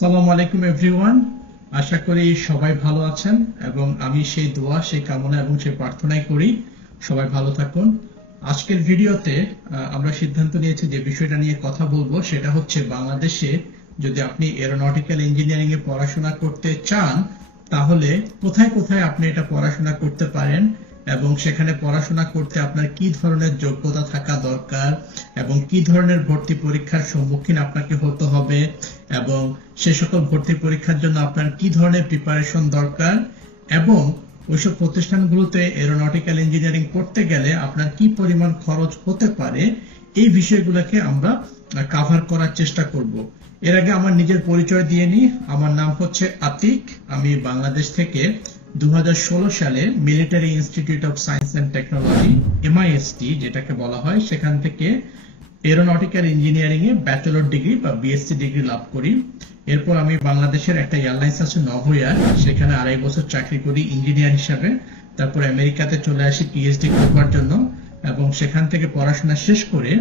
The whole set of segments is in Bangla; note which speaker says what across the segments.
Speaker 1: সালাম আলাইকুম এভরিওয়ান আশা করি সবাই ভালো আছেন এবং আমি সেই দোয়া, সেই কামনা এবং সেই প্রার্থনাই করি। সবাই ভালো থাকুন। আজকের ভিডিওতে আমরা সিদ্ধান্ত নিয়েছি যে বিষয়টা নিয়ে কথা বলব, সেটা হচ্ছে বাংলাদেশে যদি আপনি এরোনটিক্যাল ইঞ্জিনিয়ারিং এ পড়াশোনা করতে চান, তাহলে কোথায় কোথায় আপনি এটা পড়াশোনা করতে পারেন? এবং সেখানে পড়াশোনা করতে আপনার কি ধরনের যোগ্যতা থাকা দরকার এবং কি ধরনের ভর্তি পরীক্ষার সম্মুখীন আপনাকে হতে হবে এবং সে সকল ভর্তি পরীক্ষার জন্য আপনার কি ধরনের প্রিপারেশন দরকার এবং ওইসব প্রতিষ্ঠানগুলোতে এরোনটিক্যাল ইঞ্জিনিয়ারিং করতে গেলে আপনার কি পরিমাণ খরচ হতে পারে এই বিষয়গুলোকে আমরা কাভার করার চেষ্টা করব। এর আগে আমার নিজের পরিচয় দিয়ে নিই। আমার নাম হচ্ছে আতিক। আমি বাংলাদেশ থেকে দু সালে military institute of science and technology MIST যেটাকে বলা হয়, সেখান থেকে এরোনটিক্যাল ইঞ্জিনিয়ারিং এ ব্যাচেলর ডিগ্রি বা বিএসসি ডিগ্রি লাভ করি। এরপর আমি বাংলাদেশের একটা এয়ারলাইন্স আছে নভোয়ার সেখানে আড়াই বছর চাকরি করি ইঞ্জিনিয়ার হিসাবে। তারপর আমেরিকাতে চলে আসি পিএইচডি করবার জন্য এবং সেখান থেকে পড়াশোনা শেষ করে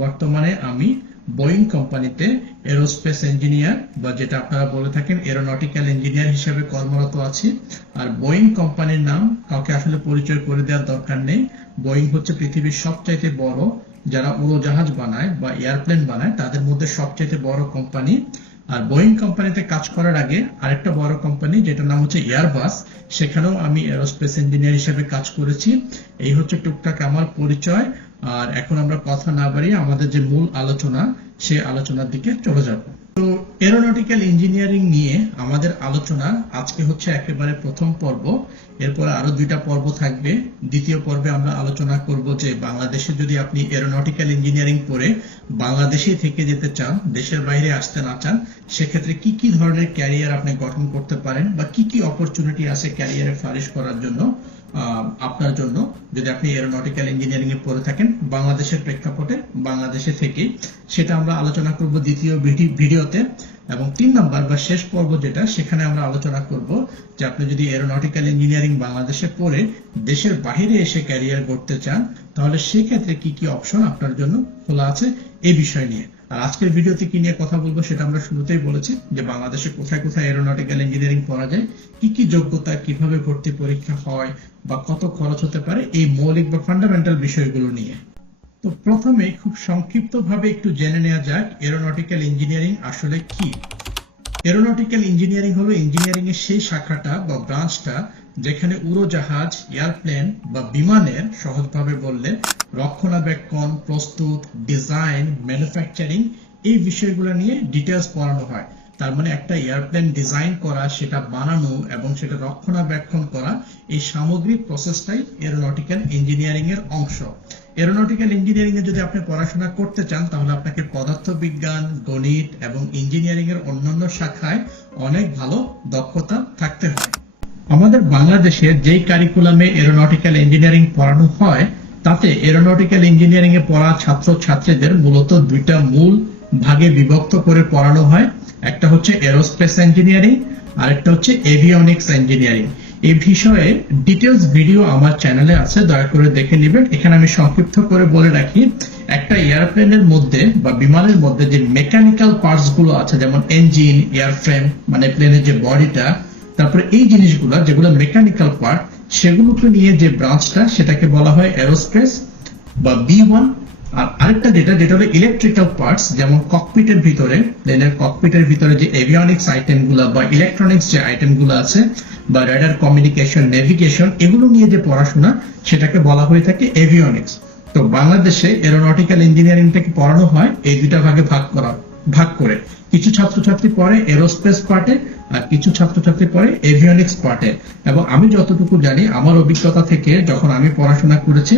Speaker 1: বর্তমানে আমি বোয়িং কোম্পানিতে এরোস্পেস ইঞ্জিনিয়ার বা যেটা আপনারা বলে থাকেন এরোনটিক্যাল ইঞ্জিনিয়ার হিসেবে কর্মরত আছি। আর বোয়িং কোম্পানির নাম কাউকে আসলে পরিচয় করে দেওয়ার দরকার নেই। বোয়িং হচ্ছে পৃথিবীর সবচাইতে বড় যারা উড়োজাহাজ বানায় বা এয়ারপ্লেন বানায়, তাদের মধ্যে সবচাইতে বড় কোম্পানি আর বোয়িং কোম্পানিতে কাজ করার আগে আরেকটা বড় কোম্পানি যেটার নাম হচ্ছে এয়ারবাস সেখানেও আমি এরোস্পেস ইঞ্জিনিয়ার হিসেবে কাজ করেছি। এই হচ্ছে টুকটাক আমার পরিচয়। আর এখন আমরা কথা না বাড়িয়ে আমাদের যে মূল আলোচনা, সে আলোচনার দিকে চলে যাব। তো এরোনটিক্যাল ইঞ্জিনিয়ারিং নিয়ে আমাদের আলোচনা আজকে হচ্ছে একেবারে প্রথম পর্ব। এরপরে আরও দুইটা পর্ব থাকবে। দ্বিতীয় পর্বে আমরা আলোচনা করব যে বাংলাদেশে যদি আপনি এরোনটিক্যাল ইঞ্জিনিয়ারিং পড়ে বাংলাদেশেই থেকে যেতে চান, দেশের বাইরে আসতে না চান, সেক্ষেত্রে কি কি ধরনের ক্যারিয়ার আপনি গঠন করতে পারেন বা কি কি অপরচুনিটি আছে ক্যারিয়ারে ফ্লারিশ করার জন্য? আপনার জন্য। যদি আপনি এরোনটিক্যাল ইঞ্জিনিয়ারিং এ পড়ে থাকেন, বাংলাদেশের প্রেক্ষাপটে, বাংলাদেশে থেকে সেটা আমরা আলোচনা করব দ্বিতীয় ভিডিওতে। এবং তিন নাম্বার বা শেষ পর্ব যেটা, সেখানে আমরা আলোচনা করব যে আপনি যদি এরোনটিক্যাল ইঞ্জিনিয়ারিং বাংলাদেশে পড়ে, দেশের বাইরে এসে ক্যারিয়ার করতে চান, তাহলে সেক্ষেত্রে কি কি অপশন আপনার জন্য খোলা আছে, এই বিষয় নিয়ে। আর আজকের ভিডিওতে কি নিয়ে কথা বলব সেটা আমরা শুরুতেই বলেছি যে বাংলাদেশে কোথায় কোথায় এরোনটিক্যাল ইঞ্জিনিয়ারিং পড়া যায় কি কি যোগ্যতা, কীভাবে ভর্তি পরীক্ষা হয় বা কত খরচ হতে পারে এই মৌলিক বা ফান্ডামেন্টাল বিষয়গুলো নিয়ে। তো প্রথমে খুব সংক্ষিপ্ত ভাবে একটু জেনে নেওয়া যাক এরোনটিক্যাল ইঞ্জিনিয়ারিং আসলে কি। এরোনটিক্যাল ইঞ্জিনিয়ারিং হলো ইঞ্জিনিয়ারিং এর সেই শাখাটা বা ব্রাঞ্চটা যেখানে উড়োজাহাজ, এয়ারপ্লেন বা বিমানের সহজভাবে বললে রক্ষণাবেক্ষণ, প্রস্তুত, ডিজাইন, ম্যানুফ্যাকচারিং এই বিষয়গুলো নিয়ে ডিটেলস পড়ানো হয়। তার মানে একটা এয়ারপ্লেন ডিজাইন করা, সেটা বানানো এবং সেটা রক্ষণাবেক্ষণ করা এই সামগ্রিক প্রসেসটাই এরোনটিক্যাল ইঞ্জিনিয়ারিং এর অংশ। এরোনটিক্যাল ইঞ্জিনিয়ারিং এ যদি আপনি পড়াশোনা করতে চান, তাহলে আপনাকে পদার্থবিজ্ঞান, গণিত এবং ইঞ্জিনিয়ারিং এর অন্যান্য শাখায় অনেক ভালো দক্ষতা থাকতে হয়। আমাদের বাংলাদেশে যেই কারিকুলামে এরোনটিক্যাল ইঞ্জিনিয়ারিং পড়ানো হয়, তাতে এরোনটিক্যাল ইঞ্জিনিয়ারিং এ পড়া ছাত্র ছাত্রীদের মূলত দুইটা মূল ভাগে বিভক্ত করে পড়ানো হয়। একটা হচ্ছে এরোস্পেস ইঞ্জিনিয়ারিং আর একটা হচ্ছে এভিয়নিক্স ইঞ্জিনিয়ারিং এই বিষয়ে ডিটেলস ভিডিও আমার চ্যানেলে আছে, দয়া করে দেখে নেবেন। এখানে আমি সংক্ষিপ্ত করে বলে রাখি, একটা এয়ারপ্লেনের মধ্যে বা বিমানের মধ্যে যে মেকানিক্যাল পার্টসগুলো আছে, যেমন ইঞ্জিন এয়ারফ্রেম মানে প্লেনের যে বডিটা তারপরে এই জিনিসগুলো, যেগুলো মেকানিক্যাল পার্ট সেগুলোকে নিয়ে যে ব্রাঞ্চটা সেটাকে বলা হয় এরোস্পেস বা বি ওয়ান আর আরেকটা যেটা যেটা হলো ইলেকট্রিক্যাল পার্টস যেমন ককপিটের ভিতরে প্লেনের ককপিটের ভিতরে যে এভিয়নিক্স আইটেমগুলা বা ইলেকট্রনিক্স যে আইটেমগুলো আছে, বা রেডার কমিউনিকেশন নেভিগেশন এগুলো নিয়ে যে পড়াশোনা, সেটাকে বলা হয়ে থাকে এভিয়নিক্স তো বাংলাদেশে এরোনটিক্যাল ইঞ্জিনিয়ারিংটাকে পড়ানো হয়, এই দুইটা ভাগে ভাগ করা, ভাগ করে। কিছু ছাত্রছাত্রী পড়ে এরোস্পেস পার্টে আর কিছু ছাত্রছাত্রী পড়ে এভিয়নিক্স পার্টে এবং আমি যতটুকু জানি, আমার অভিজ্ঞতা থেকে যখন আমি পড়াশোনা করেছি,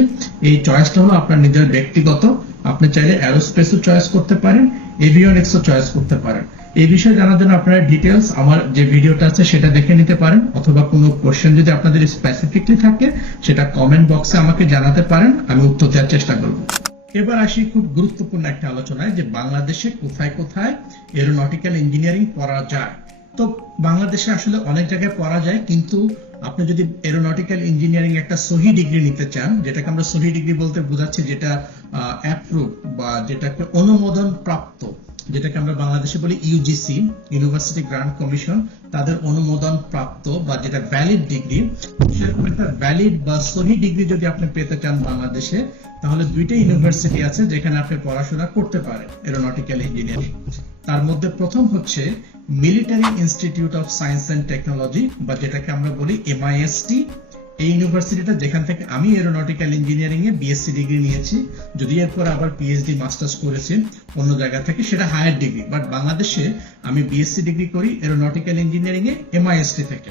Speaker 1: এই চয়েসটা হলো আপনার নিজের ব্যক্তিগত। আপনি চাইলে অ্যারোস্পেসও চয়েস করতে পারেন এভিয়নিক্সও চয়েস করতে পারেন। এই বিষয়ে জানার জন্য আপনারা ডিটেলস আমার যে ভিডিওটা আছে সেটা দেখে নিতে পারেন, অথবা কোনো কোশ্চেন যদি আপনাদের স্পেসিফিকলি থাকে, সেটা কমেন্ট বক্সে আমাকে জানাতে পারেন, আমি উত্তর দেওয়ার চেষ্টা করব। এবার আসি খুব গুরুত্বপূর্ণ একটা আলোচনায় যে বাংলাদেশে কোথায় কোথায় এরোনটিক্যাল ইঞ্জিনিয়ারিং পড়া যায়। তো বাংলাদেশে আসলে অনেক জায়গায় পড়া যায়, কিন্তু আপনি যদি এরোনটিক্যাল ইঞ্জিনিয়ারিং একটা সহি ডিগ্রি নিতে চান, যেটাকে আমরা সহি ডিগ্রি বলতে বোঝাচ্ছি, যেটা অ্যাপ্রুভ বা যেটাকে অনুমোদন প্রাপ্ত যেটাকে আমরা বাংলাদেশে বলি ইউজিসি ইউনিভার্সিটি গ্রান্ট কমিশন তাদের অনুমোদন প্রাপ্ত বা যেটা ভ্যালিড ডিগ্রি সেরকম একটা ভ্যালিড বা সহি ডিগ্রি যদি আপনি পেতে চান বাংলাদেশে, তাহলে দুইটা ইউনিভার্সিটি আছে যেখানে আপনি পড়াশোনা করতে পারেন এরোনটিক্যাল ইঞ্জিনিয়ারিং তার মধ্যে প্রথম হচ্ছে military institute of science and technology বা যেটাকে আমরা বলি এমআইএসটি এই ইউনিভার্সিটিটা যেখান থেকে আমি এরোনটিক্যাল ইঞ্জিনিয়ারিং এ বিএসসি ডিগ্রি নিয়েছি। যদি এরপর আবার পিএইচডি মাস্টার্স করেছি অন্য জায়গা থেকে, সেটা হায়ার ডিগ্রি বাট বাংলাদেশে আমি বিএসসি ডিগ্রি করি এরোনটিক্যাল ইঞ্জিনিয়ারিং এ এমআইএসটি থেকে।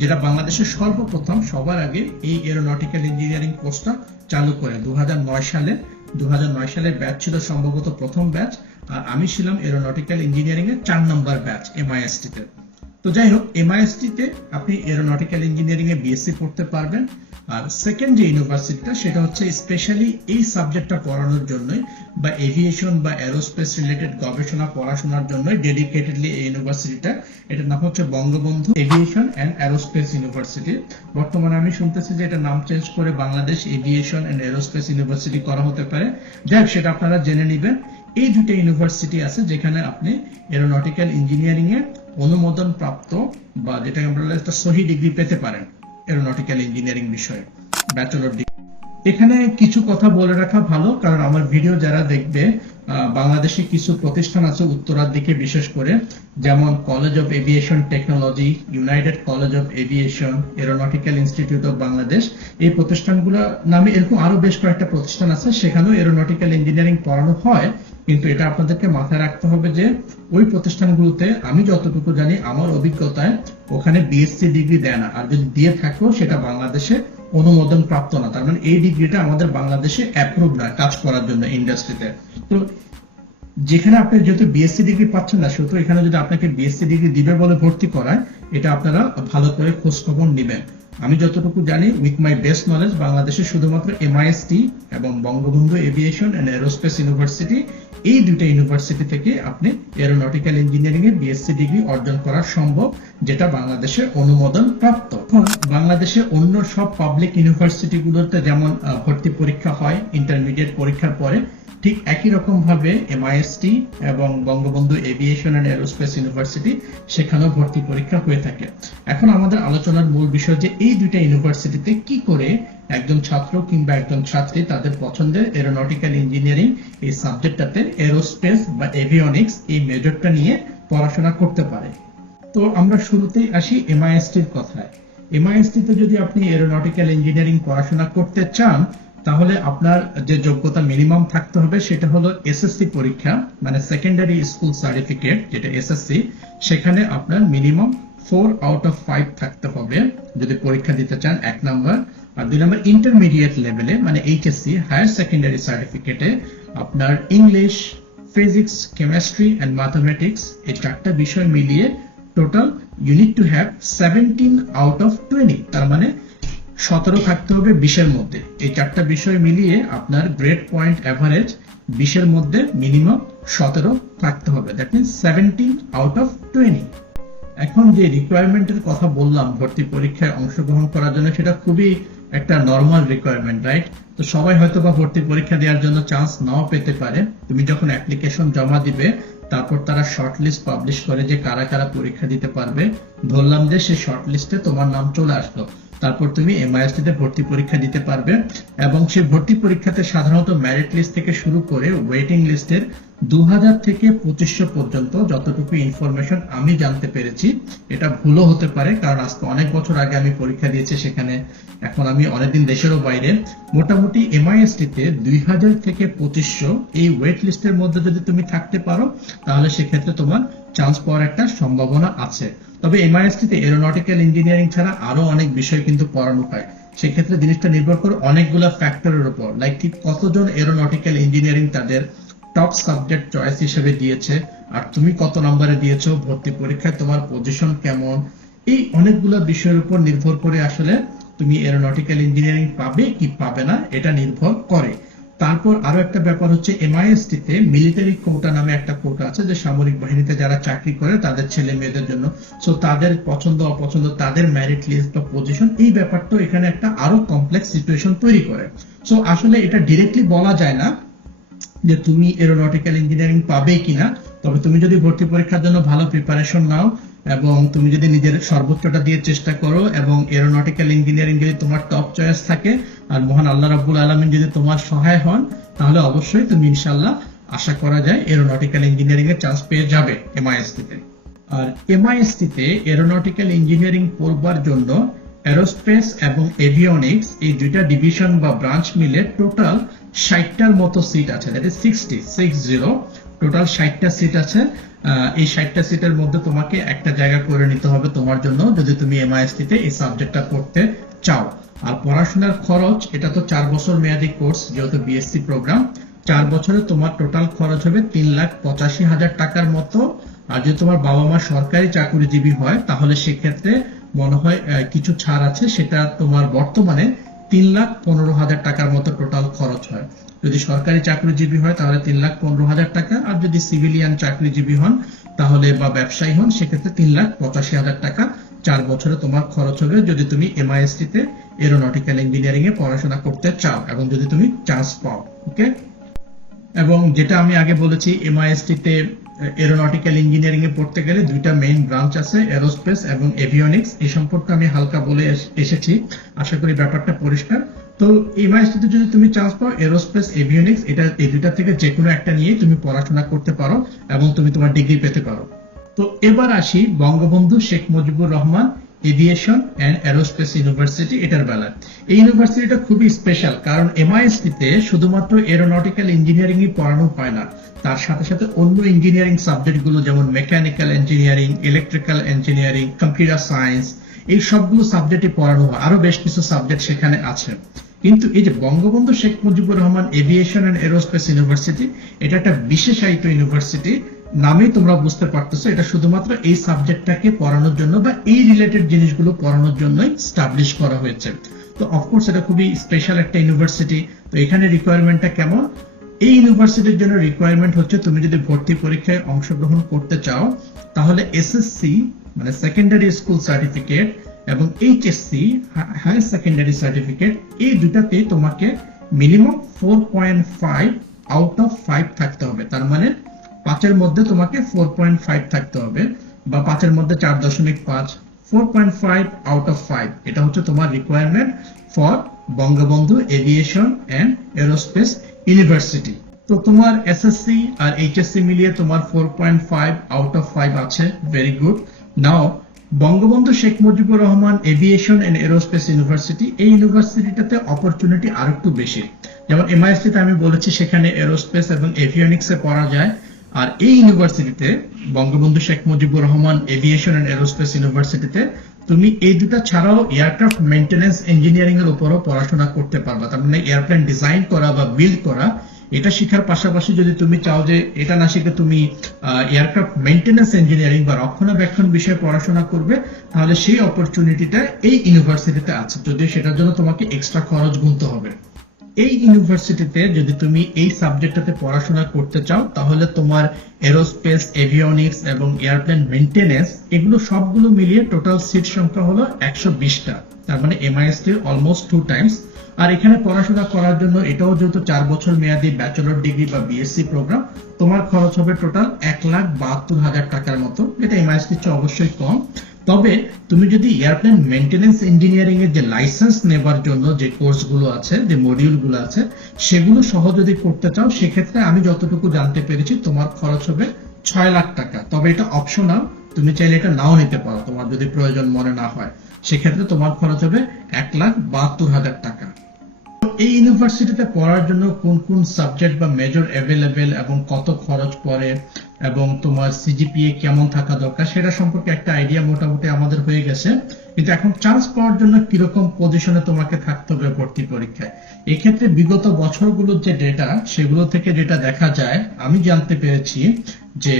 Speaker 1: যেটা বাংলাদেশের সর্বপ্রথম সবার আগে এই এরোনটিক্যাল ইঞ্জিনিয়ারিং কোর্সটা চালু করে। দু হাজার নয় সালে দু হাজার নয় সালের ব্যাচ ছিল সম্ভবত প্রথম ব্যাচ আর আমি ছিলাম এরোনটিক্যাল ইঞ্জিনিয়ারিং এর চার নম্বর ব্যাচ এমআইএসটি তে যাই হোক এমআইএসটি তে আপনি এরোনটিক্যাল ইঞ্জিনিয়ারিং এ বিএসসি পড়তে পারবেন। আর সেকেন্ড যে ইউনিভার্সিটিটা সেটা হচ্ছে স্পেশালি এই সাবজেক্টটা পড়ানোর জন্যই বা এভিয়েশন বা এরোস্পেস রিলেটেড গবেষণা পড়াশোনার জন্য ডেডিকেটেডলি এই ইউনিভার্সিটিটা এটার নাম হচ্ছে Bangabandhu aviation and aerospace university বর্তমানে আমি শুনতেছি যে এটা নাম চেঞ্জ করে Bangladesh aviation and aerospace university করা হতে পারে। যাই সেটা আপনারা জেনে নেবেন। এই দুটো ইউনিভার্সিটি আছে যেখানে আপনি এরোনটিক্যাল ইঞ্জিনিয়ারিং এর অনুমোদন প্রাপ্ত বা যেটা আমরা একটা সহি ডিগ্রি পেতে পারেন এরোনটিক্যাল ইঞ্জিনিয়ারিং বিষয়ে ব্যাচেলর ডিগ্রি এখানে কিছু কথা বলে রাখা ভালো, কারণ আমার ভিডিও যারা দেখবে বাংলাদেশে কিছু প্রতিষ্ঠান আছে উত্তরার দিকে বিশেষ করে, যেমন college of aviation technology united college of aviation aeronautical institute of Bangladesh এই প্রতিষ্ঠানগুলো নামে এরকম আরও বেশ কয়েকটা প্রতিষ্ঠান আছে, সেখানেও এরোনটিক্যাল ইঞ্জিনিয়ারিং পড়ানো হয়। কিন্তু এটা আপনাদেরকে মাথায় রাখতে হবে যে, ওই প্রতিষ্ঠানগুলোতে আমি যতটুকু জানি, আমার অভিজ্ঞতায় ওখানে বিএসসি ডিগ্রি দেয় না। আর যদি দিয়ে থাকো, সেটা বাংলাদেশে অনুমোদন প্রাপ্ত না। তার মানে এই ডিগ্রিটা আমাদের বাংলাদেশে অ্যাপ্রুভ না কাজ করার জন্য ইন্ডাস্ট্রিতে তো যেখানে আপনি যেহেতু বিএসসি ডিগ্রি পাচ্ছেন না, সেহেতু এখানে যদি আপনাকে বিএসসি ডিগ্রি দিবে বলে ভর্তি করায়, এটা আপনারা ভালো করে খোঁজ খবর নেবেন। আমি যতটুকু জানি উইথ মাই বেস্ট নলেজ বাংলাদেশে শুধুমাত্র এমআইএসটি এবং Bangabandhu aviation and aerospace university এই দুইটা ইউনিভার্সিটি থেকে আপনি এরোনটিক্যাল ইঞ্জিনিয়ারিং এ বিএসসি ডিগ্রি অর্জন করা সম্ভব, যেটা বাংলাদেশে অনুমোদন প্রাপ্ত। বাংলাদেশে অন্য সব পাবলিক ইউনিভার্সিটিগুলোতে যেমন ভর্তি পরীক্ষা হয় ইন্টারমিডিয়েট পরীক্ষার পরে, ঠিক একই রকম ভাবে এমআইএসটি এবং Bangabandhu aviation and aerospace university সেখানেও ভর্তি পরীক্ষা হয়ে থাকে। এখন আমাদের আলোচনার মূল বিষয় যে এই দুইটা ইউনিভার্সিটিতে কি করে একজন ছাত্র কিংবা একজন ছাত্রী তাদের পছন্দের এরোনটিক্যাল ইঞ্জিনিয়ারিং এই সাবজেক্টটাতে এরোস্পেস বা এভিয়নিক্স এই মেজরটা নিয়ে পড়াশোনা করতে পারে। তো আমরা শুরুতেই আসি এমআইএসটির কথায়। এমআইএসটি তে যদি আপনি এরোনটিক্যাল ইঞ্জিনিয়ারিং পড়াশোনা করতে চান, তাহলে আপনার যে যোগ্যতা মিনিমাম থাকতে হবে সেটা হলো এসএসসি পরীক্ষা মানে সেকেন্ডারি স্কুল সার্টিফিকেট যেটা এসএসসি সেখানে আপনার minimum four out of five থাকতে হবে যদি পরীক্ষা দিতে চান, এক নম্বর আর দুই নম্বর ইন্টারমিডিয়েট লেভেলে মানে এইচএসসি হায়ার সেকেন্ডারি সার্টিফিকেটে আপনার English physics chemistry and mathematics এই চারটা বিষয় মিলিয়ে total unit to have seventeen out of twenty তার মানে সতেরো থাকতে হবে বিশের মধ্যে। এই চারটা বিষয় মিলিয়ে আপনার গ্রেড পয়েন্ট অ্যাভারেজ বিশের মধ্যে মিনিমাম সতেরো থাকতে হবে। That means seventeen out of twenty এখন যে রিকোয়ারমেন্টের কথা বললাম, ভর্তি পরীক্ষায় অংশগ্রহণ করার জন্য সেটা খুবই একটা নর্মাল রিকোয়ারমেন্ট রাইট তো সবাই হয়তো বা ভর্তি পরীক্ষা দেওয়ার জন্য চান্স নাও পেতে পারে। তুমি যখন অ্যাপ্লিকেশন জমা দিবে, তারপর তারা শর্ট লিস্ট পাবলিশ করে যে কারা কারা পরীক্ষা দিতে পারবে। ধরলাম যে সেই শর্ট লিস্টে তোমার নাম চলে আসলো। তারপর তুমি এমআইএসটি তে ভর্তি পরীক্ষা দিতে পারবে এবং সেই ভর্তি পরীক্ষাতে সাধারণত মেরিট লিস্ট থেকে শুরু করে ওয়েটিং লিস্টের দুই হাজার থেকে পঁচিশশো পর্যন্ত যতটুকু ইনফরমেশন আমি জানতে পেরেছি, এটা ভুলও হতে পারে কারণ আজকে অনেক বছর আগে আমি পরীক্ষা দিয়েছি সেখানে। এখন আমি অনেকদিন দেশেরও বাইরে। মোটামুটি এমআইএসটি তে দুই হাজার থেকে পঁচিশশো এই ওয়েট লিস্টের মধ্যে যদি তুমি থাকতে পারো, তাহলে সেক্ষেত্রে তোমার চান্স পাওয়ার একটা সম্ভাবনা আছে। তবে এমআইএসটি তে এরোনটিক্যাল ইঞ্জিনিয়ারিং ছাড়া আরও অনেক বিষয় কিন্তু পড়ানো হয়। সেক্ষেত্রে জিনিসটা নির্ভর করে অনেকগুলো ফ্যাক্টরের উপর। লাইক ঠিক কতজন এরোনটিক্যাল ইঞ্জিনিয়ারিং তাদের টপ সাবজেক্ট চয়েস হিসেবে দিয়েছে, আর তুমি কত নম্বরে দিয়েছ, ভর্তি পরীক্ষায় তোমার পজিশন কেমন? এই অনেকগুলো বিষয়ের উপর নির্ভর করে আসলে তুমি এরোনটিক্যাল ইঞ্জিনিয়ারিং পাবে কি পাবে না, এটা নির্ভর করে। তারপর আরও একটা ব্যাপার হচ্ছে এমআইএসটি তে মিলিটারি কোটা নামে একটা কোটা আছে যে সামরিক বাহিনীতে যারা চাকরি করে তাদের ছেলে মেয়েদের জন্য। সো তাদের পছন্দ, অপছন্দ, তাদের ম্যারিট লিস্ট বা পজিশন এই ব্যাপারটা এখানে একটা আরও কমপ্লেক্স সিচুয়েশন তৈরি করে। সো আসলে এটা ডিরেক্টলি বলা যায় না যে তুমি এরোনটিক্যাল ইঞ্জিনিয়ারিং পাবে কিনা। তবে তুমি যদি ভর্তি পরীক্ষার জন্য ভালো প্রিপারেশন নাও এবং তুমি যদি নিজের সর্বোচ্চটা দিয়ে চেষ্টা করো এবং এরোনটিক্যাল ইঞ্জিনিয়ারিং যদি তোমার টপ চয়েস থাকে, আর মহান আল্লাহ রাব্বুল আলমিন যদি তোমার সহায় হন, তাহলে অবশ্যই তুমি ইনশাল্লাহ আশা করা যায় এরোনটিক্যাল ইঞ্জিনিয়ারিং এর চান্স পেয়ে যাবে এমআইএসটি তে। আর এমআইএসটি তে এরোনটিক্যাল ইঞ্জিনিয়ারিং পড়বার জন্য এরোস্পেস এবং এভিওনিক্স এই দুইটা ডিভিশন বা ব্রাঞ্চ মিলে টোটাল ষাটটার মতো সিট আছে সিক্সটি সিক্স জিরো টোটাল ষাটটা সিট আছে। এই ষাটটা সিটের মধ্যে তোমাকে একটা জায়গা করে নিতে হবে তোমার জন্য যদি তুমি এমআইএসটি তে এই সাবজেক্টটা পড়তে চাও। আর পড়াশোনার খরচ, এটা তো চার বছর মেয়াদী কোর্স যেহেতু বিএসসি প্রোগ্রাম চার বছরে তোমার টোটাল খরচ হবে তিন লাখ পঁচাশি হাজার টাকার মতো। আর যদি তোমার বাবা মা সরকারি চাকরিজীবী হয়, তাহলে সেক্ষেত্রে মনে হয় কিছু ছাড় আছে, সেটা তোমার বর্তমানে তিন লাখ পনেরো হাজার টাকার মতো টোটাল খরচ হয়। যদি সরকারি চাকরিজীবী হয়, তাহলে তিন লাখ পনেরো হাজার টাকা। আর যদি সিভিলিয়ান চাকরিজীবী হন, তাহলে বা ব্যবসায়ী হন, সেক্ষেত্রে তিন লাখ পঁচাশি হাজার টাকা চার বছরে তোমার খরচ হবে যদি তুমি এমআইএসটি তে এরোনটিক্যাল ইঞ্জিনিয়ারিং এ পড়াশোনা করতে চাও এবং যদি তুমি চান্স পাও ওকে এবং যেটা আমি আগে বলেছি এমআইএসটি তে এরোনটিক্যাল ইঞ্জিনিয়ারিং এ পড়তে গেলে দুইটা মেইন ব্রাঞ্চ আছে এরোস্পেস এবং এভিওনিক্স এই সম্পর্কে আমি হালকা বলে এসেছি। আশা করি ব্যাপারটা পরিষ্কার। তো এমআইএসটি তে যদি তুমি চান্স পাও এরোস্পেস এভিওনিক্স এটা, এই দুইটা থেকে যে কোনো একটা নিয়ে তুমি পড়াশোনা করতে পারো এবং তুমি তোমার ডিগ্রি পেতে পারো। তো এবার আসি Bangabandhu Sheikh Mujibur Rahman aviation and aerospace university এটার বেলায় এই ইউনিভার্সিটিটা খুবই স্পেশাল কারণ এমআইএসটি তে শুধুমাত্র এরোনটিক্যাল ইঞ্জিনিয়ারিং পড়ানো হয় না, তার সাথে সাথে অন্য ইঞ্জিনিয়ারিং সাবজেক্টগুলো যেমন mechanical engineering electrical engineering computer science এই সবগুলো সাবজেক্টই পড়ানো হয়। আরও বেশ কিছু সাবজেক্ট সেখানে আছে। কিন্তু এই যে Bangabandhu Sheikh Mujibur Rahman aviation and aerospace university এটা একটা বিশেষায়িত ইউনিভার্সিটি নামেই তোমরা বুঝতে পারতেছো, এটা শুধুমাত্র এই সাবজেক্টটাকে পড়ানোর জন্য বা এই রিলেটেড জিনিসগুলো পড়ানোর জন্যই স্টাবলিশ করা হয়েছে। তো অফকোর্স এটা খুবই স্পেশাল একটা ইউনিভার্সিটি তো এখানে রিকোয়ারমেন্টটা কেমন? এই ইউনিভার্সিটির জন্য রিকোয়ারমেন্ট হচ্ছে তুমি যদি ভর্তি পরীক্ষায় অংশগ্রহণ করতে চাও, তাহলে এসএসসি মানে সেকেন্ডারি স্কুল সার্টিফিকেট এবং এইচএসসি হায়ার সেকেন্ডারি সার্টিফিকেট এই দুটাতে তোমাকে minimum four point five out of five থাকতে হবে। তার মানে পাঁচের মধ্যে তোমাকে ফোর পয়েন্ট ফাইভ থাকতে হবে বা পাঁচের মধ্যে চার দশমিক পাঁচ four point five out of five এটা হচ্ছে তোমার requirement for Bangabandhu aviation and aerospace university তো তোমার এসএসসি আর এইচএসসি মিলিয়ে তোমার four point five out of five আছে। Very good now Bangabandhu Sheikh Mujibur Rahman aviation and aerospace university এই ইউনিভার্সিটিটাতে অপরচুনিটি আর একটু বেশি। যেমন এমআইএসসি তে আমি বলেছি সেখানে এরোস্পেস এবং এভিয়নিক্সে পড়া যায়। আর এই ইউনিভার্সিটিতে Bangabandhu Sheikh Mujibur Rahman aviation and aerospace ইউনিভার্সিটিতে তুমি এই দুটা ছাড়াও এয়ারক্রাফট মেইনটেনেন্স ইঞ্জিনিয়ারিং এর উপরও পড়াশোনা করতে পারবা। তার মানে এয়ারপ্লেন ডিজাইন করা বা বিল্ড করা, এটা শিখার পাশাপাশি যদি তুমি চাও যে এটা না শিখে তুমি এয়ারক্রাফট মেইনটেনেন্স ইঞ্জিনিয়ারিং বা রক্ষণাবেক্ষণ বিষয়ে পড়াশোনা করবে, তাহলে সেই অপরচুনিটিটা এই ইউনিভার্সিটিতে আছে। যদিও সেটার জন্য তোমাকে এক্সট্রা খরচ গুনতে হবে। এই ইউনিভার্সিটিতে যদি তুমি এই সাবজেক্টটাতে পড়াশোনা করতে চাও, তাহলে তোমার এরোস্পেস এভিওনিক্স এবং এয়ারপ্লেন মেইনটেনেন্স এগুলো সবগুলো মিলিয়ে টোটাল সিট সংখ্যা হলো একশো বিশটা। তার মানে এমআইএসটির অলমোস্ট টু টাইমস আর এখানে পড়াশোনা করার জন্য এটাও যেহেতু চার বছর মেয়াদী ব্যাচেলর ডিগ্রি বা বিএসসি প্রোগ্রাম তোমার খরচ হবে টোটাল এক লাখ বাহাত্তর হাজার টাকার মতো। এটা এমআইএসটির চেয়ে অবশ্যই কম। তবে তুমি যদি এয়ারপ্লেন মেইনটেনেন্স ইঞ্জিনিয়ারিং এর যে লাইসেন্স নেবার জন্য যে কোর্সগুলো আছে, যে মডিউলগুলো আছে, সেগুলো সহ যদি করতে চাও, সেক্ষেত্রে আমি যতটুকু জানতে পেরেছি, তোমার খরচ হবে ছয় লাখ টাকা। তবে এটা অপশনাল তুমি চাইলে এটা নাও নিতে পারো, তোমার যদি প্রয়োজন মনে না হয়। সেক্ষেত্রে তোমার খরচ হবে এক লাখ বাহাত্তর হাজার টাকা। এই ইউনিভার্সিটিতে পড়ার জন্য কোন কোন সাবজেক্ট বা মেজর অ্যাভেলেবেল এবং কত খরচ পড়ে এবং তোমার সিজিপিএ কেমন থাকা দরকার সেটা সম্পর্কে একটা আইডিয়া মোটামুটি আমাদের হয়ে গেছে। কিন্তু এখন চান্স পাওয়ার জন্য কীরকম পজিশনে তোমাকে থাকতে হবে ভর্তি পরীক্ষায়? এক্ষেত্রে বিগত বছরগুলোর যে ডেটা সেগুলো থেকে যেটা দেখা যায়, আমি জানতে পেরেছি যে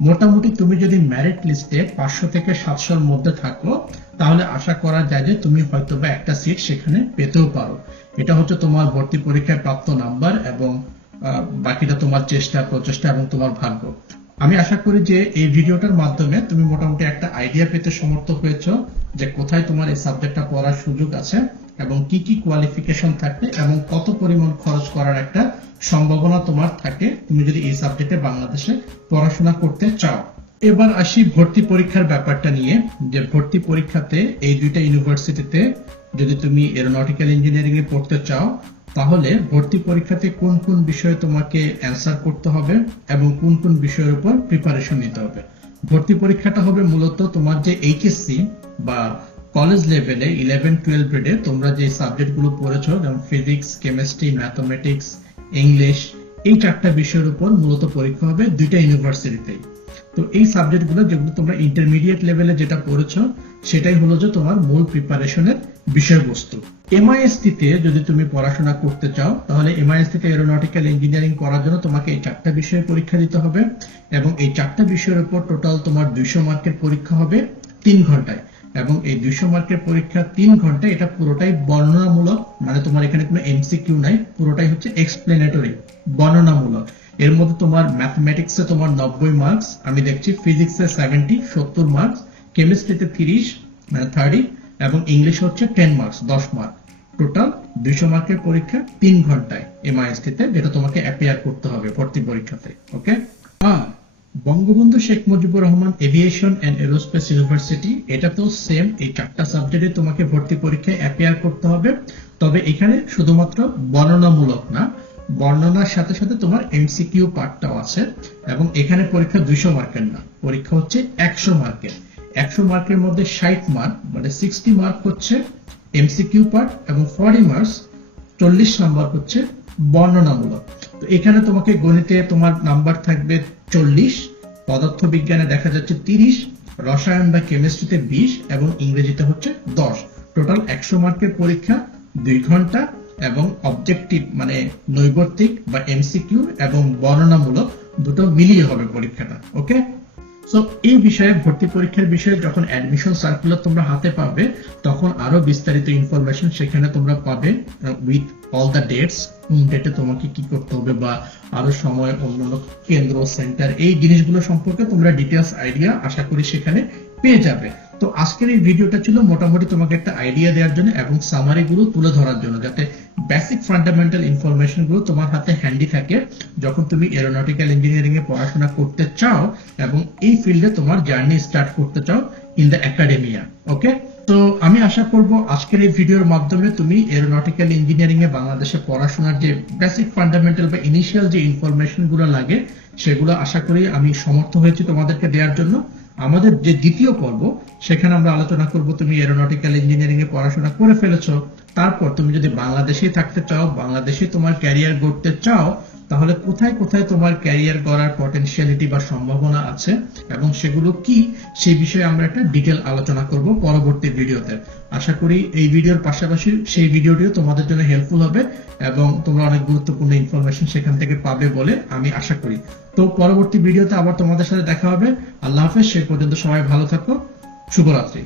Speaker 1: মোটামুটি তুমি যদি মেরিট লিস্টে পাঁচশো থেকে সাতশোর মধ্যে থাকো, তাহলে আশা করা যায় যে তুমি হয়তো বা একটা সিট সেখানে পেতেও পারো। এটা হচ্ছে তোমার ভর্তি পরীক্ষায় প্রাপ্ত নাম্বার এবং বাকিটা তোমার চেষ্টা, প্রচেষ্টা এবং তোমার ভাগ্য। আমি আশা করি যে এই ভিডিওটার মাধ্যমে তুমি মোটামুটি একটা আইডিয়া পেতে সমর্থ হয়েছো যে কোথায় তোমার এই সাবজেক্টটা পড়ার সুযোগ আছে এবং কি কি কোয়ালিফিকেশন থাকবে এবং কত পরিমাণ খরচ করার একটা সম্ভাবনা তোমার থাকে। তুমি যদি এই সাবজেক্টে বাংলাদেশে পড়াশোনা করতে চাও। এবার আসি ভর্তি পরীক্ষার ব্যাপারটা নিয়ে। যে ভর্তি পরীক্ষাতে এই দুইটা ইউনিভার্সিটিতে যদি তুমি এরোনটিক্যাল ইঞ্জিনিয়ারিং এ পড়তে চাও, তাহলে ভর্তি পরীক্ষাতে কোন কোন বিষয়ে তোমাকে অ্যান্সার করতে হবে এবং কোন কোন বিষয়ের উপর প্রিপারেশন নিতে হবে। ভর্তি পরীক্ষাটা হবে মূলত তোমার যে এইচএসসি বা কলেজ লেভেলে ইলেভেন টুয়েলভ গ্রেডে তোমরা যে সাবজেক্টগুলো পড়েছো, যেমন ফিজিক্স কেমিস্ট্রি ম্যাথমেটিক্স ইংলিশ এই চারটা বিষয়ের উপর মূলত পরীক্ষা হবে দুইটা ইউনিভার্সিটিতেই তো এই সাবজেক্টগুলো যেগুলো তোমরা ইন্টারমিডিয়েট লেভেলে যেটা পড়েছো, সেটাই হলো যে তোমার মূল প্রিপারেশনের বিষয়বস্তু। এমআইএসটি তে যদি তুমি পড়াশোনা করতে চাও, তাহলে এমআইএসটি তে এরোনটিক্যাল ইঞ্জিনিয়ারিং করার জন্য তোমাকে এই চারটা বিষয়ে পরীক্ষা দিতে হবে এবং এই চারটা বিষয়ের উপর টোটাল তোমার দুইশো মার্কের পরীক্ষা হবে তিন ঘন্টায়। এবং এই দুইশো মার্কের পরীক্ষা তিন ঘন্টায় এটা পুরোটাই বর্ণনামূলক মানে তোমার এখানে কোনো এমসিকিউ নাই, পুরোটাই হচ্ছে এক্সপ্লেনেটরি বর্ণনামূলক। এর মধ্যে তোমার ম্যাথমেটিক্সে তোমার নব্বই মার্কস আমি দেখছি ফিজিক্সে সেভেন্টি সত্তর মার্কস কেমিস্ট্রিতে তিরিশ মানে থার্টি এবং ইংলিশ হচ্ছে টেন মার্কস দশ মার্ক টোটাল দুইশো মার্কের পরীক্ষা তিন ঘন্টায় এমআইএসটি তে, যেটা তোমাকে অ্যাপিয়ার করতে হবে ভর্তি পরীক্ষাতে okay R Bangabandhu Sheikh Mujibur Rahman aviation and aerospace university এটা তো সেম এই চারটা সাবজেক্টে তোমাকে ভর্তি পরীক্ষায় অ্যাপিয়ার করতে হবে। তবে এখানে শুধুমাত্র বর্ণনামূলক না, বর্ণনার সাথে সাথে তোমার এমসিকিউ পার্টটাও আছে এবং এখানে পরীক্ষা দুইশো মার্কের না, পরীক্ষা হচ্ছে একশো মার্কের। একশো মার্কের মধ্যে ষাট মার্ক মানে সিক্সটি মার্ক হচ্ছে এমসিকিউ পার্ট এবং ফর্টি মার্কস চল্লিশ নাম্বার হচ্ছে বর্ণনামূলক। তো এখানে তোমাকে গণিতে তোমার নাম্বার থাকবে চল্লিশ দেখা যাচ্ছে তিরিশ, রসায়ন বা কেমিস্ট্রিতে বিশ, এবং ইংরেজিতে হচ্ছে দশ। টোটাল একশো মার্কের পরীক্ষা, দুই ঘণ্টা, এবং অবজেক্টিভ মানে নৈবর্তিক বা এমসিকিউ এবং বর্ণনামূলক দুটো মিলিয়ে হবে পরীক্ষাটা, ওকে? সো এই বিষয়ে ভর্তি পরীক্ষার বিষয়ে যখন অ্যাডমিশন সার্কুলার তোমরা হাতে পাবে, তখন আরও বিস্তারিত ইনফরমেশন সেখানে তোমরা পাবে উইথ অল দ্য ডেটস ডেটে তোমাকে কি করতে হবে বা আরও সময় অন্যান্য কেন্দ্র সেন্টার এই জিনিসগুলো সম্পর্কে তোমরা ডিটেলস আইডিয়া আশা করি সেখানে পেয়ে যাবে। তো আজকের এই ভিডিওটা ছিল মোটামুটি তোমাকে একটা আইডিয়া দেওয়ার জন্য এবং সামারি গুলো তুলে ধরার জন্য, যাতে বেসিক ফান্ডামেন্টাল ইনফরমেশনগুলো তোমার হাতে হ্যান্ডি থাকে। যখন তুমি এরোনটিক্যাল ইঞ্জিনিয়ারিং এ পড়াশোনা করতে চাও এবং এই ফিল্ডে তোমার জার্নি স্টার্ট করতে চাও ইন দ্য একাডেমিয়া ওকে তো আমি আশা করব আজকের এই ভিডিওর মাধ্যমে তুমি এরোনটিক্যাল ইঞ্জিনিয়ারিং এ বাংলাদেশে পড়াশোনার যে বেসিক ফান্ডামেন্টাল বা ইনিশিয়াল যে ইনফরমেশনগুলো লাগে, সেগুলো আশা করি আমি সমর্থ হয়েছি তোমাদেরকে দেওয়ার জন্য। আমাদের যে দ্বিতীয় পর্ব, সেখানে আমরা আলোচনা করব তুমি এরোনটিক্যাল ইঞ্জিনিয়ারিং এ পড়াশোনা করে ফেলেছো। তারপর তুমি যদি বাংলাদেশেই থাকতে চাও বাংলাদেশে তোমার ক্যারিয়ার গড়তে চাও, তাহলে কোথায় কোথায় তোমার ক্যারিয়ার গড়ার পটেনশিয়ালিটি বা সম্ভাবনা আছে এবং সেগুলো কি, সেই বিষয়ে আমরা একটা ডিটেল আলোচনা করব পরবর্তী ভিডিওতে। আশা করি এই ভিডিওর পাশাপাশি সেই ভিডিওটিও তোমাদের জন্য হেল্পফুল হবে এবং তোমরা অনেক গুরুত্বপূর্ণ ইনফরমেশন সেখান থেকে পাবে বলে আমি আশা করি। তো পরবর্তী ভিডিওতে আবার তোমাদের সাথে দেখা হবে। আল্লাহ হাফেজ, সে পর্যন্ত সবাই ভালো থাকো। শুভরাত্রি।